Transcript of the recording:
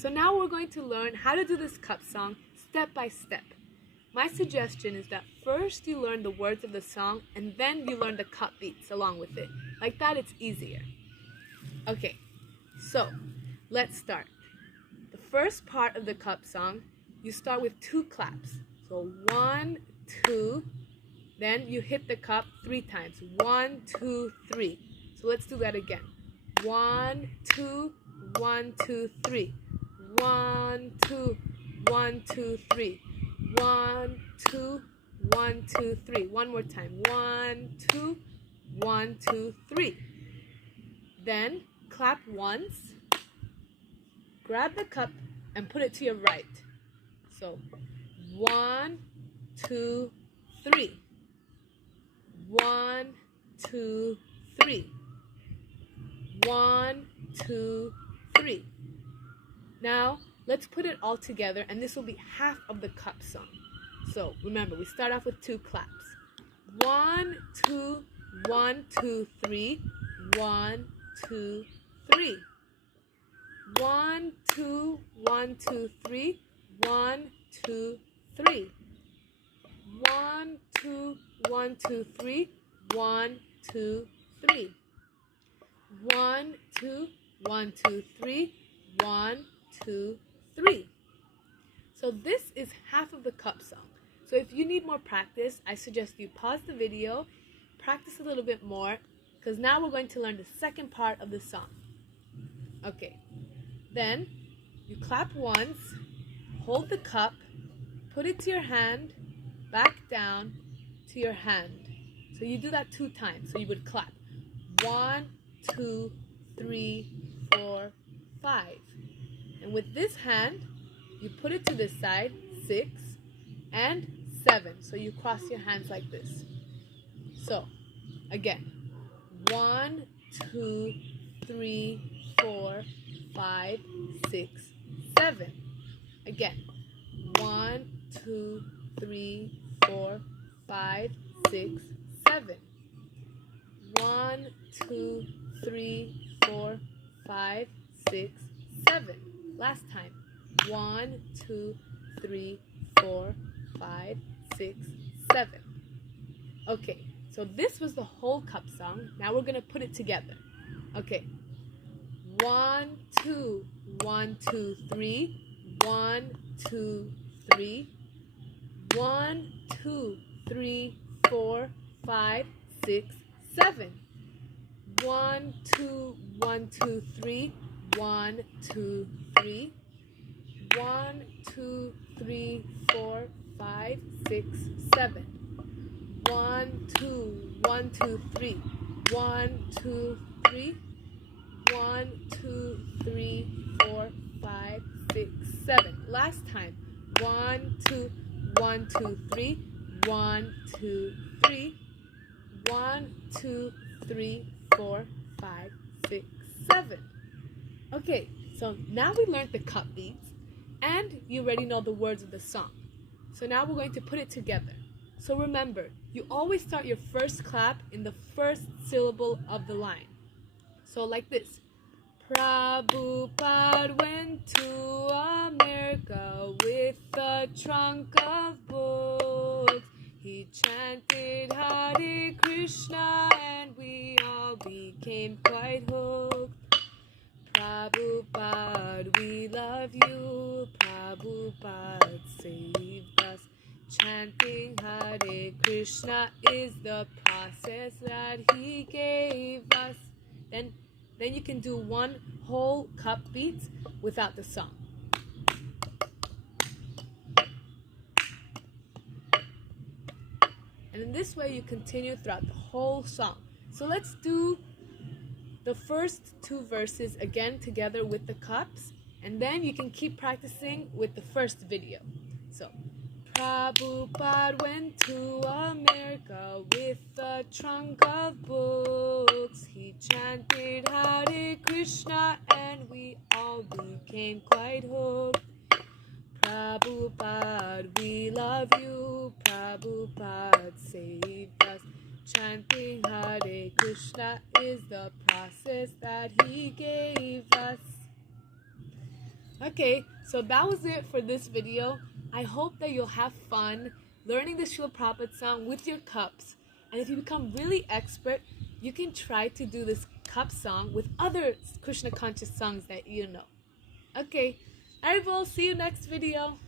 So now we're going to learn how to do this cup song step by step. My suggestion is that first you learn the words of the song and then you learn the cup beats along with it. Like that, it's easier. Okay, so let's start. The first part of the cup song, you start with 2 claps. So 1, 2, then you hit the cup 3 times. 1, 2, 3. So let's do that again. 1, 2, 1, 2, 3. 1, 2, 1, 2, 3. 1, 2, 1, 2, 3. One more time. 1, 2, 1, 2, 3. Then clap once, grab the cup and put it to your right. So 1, 2, 3. 1, 2, 3. 1, 2, 3. Now let's put it all together, and this will be half of the cup song. So remember, we start off with 2 claps. 1, 2, 1, 2, 3. 1, 2, 3. 1, 2, 1, 2, 3. 1, 2, 3. 1, 2, 1, 2, 3. 1, 2, 3. 1, 2, 1, 2, 3. 1, 2, 3. So this is half of the cup song. So if you need more practice, I suggest you pause the video, practice a little bit more, because now we're going to learn the second part of the song. Okay, then you clap once, hold the cup, put it to your hand, back down to your hand. So you do that 2 times. So you would clap 1, 2, 3, 4, 5. And with this hand, you put it to this side, 6 and 7. So you cross your hands like this. So again, 1, 2, 3, 4, 5, 6, 7. Again, 1, 2, 3, 4, 5, 6, 7. 1, 2, 3, 4, 5, 6, 7. Last time. 1, 2, 3, 4, 5, 6, 7. Okay, so this was the whole cup song. Now we're going to put it together. Okay. 1, 2, 1, 2, 3. 1, 2, 3. 1, 2, 3, 4, 5, 6, 7. 1, 2, 1, 2, 3. 1, 2, 3. 1, 2, 3, 4, 5, 6, 7. 1, 2, 1, 2, 3. 1, 2, 3. 1, 2, 3, 4, 5, 6, 7. Last time. 1, 2, 1, 2, 3. 1, 2, 3. 1, 2, 3, 4, 5, 6, 7. Okay, so now we learned the cup beats and you already know the words of the song. So now we're going to put it together. So remember, you always start your first clap in the first syllable of the line. So like this. Prabhupada went to America with a trunk of books. He chanted Hare Krishna and we all became quite hooked. Prabhupada, we love you. Prabhupada saved us. Chanting Hare Krishna is the process that he gave us. Then you can do one whole cup beat without the song. And in this way you continue throughout the whole song. So let's do the first 2 verses again together with the cups, and then you can keep practicing with the first video. So Prabhupada went to America with a trunk of books. He chanted Hare Krishna and we all became quite hooked. Prabhupada, we love you. Prabhupada saved us. Chanting Hare Krishna is the process that he gave us. Okay, so that was it for this video. I hope that you'll have fun learning the Srila Prabhupada song with your cups. And if you become really expert, you can try to do this cup song with other Krishna conscious songs that you know. Okay, alright, well, see you next video.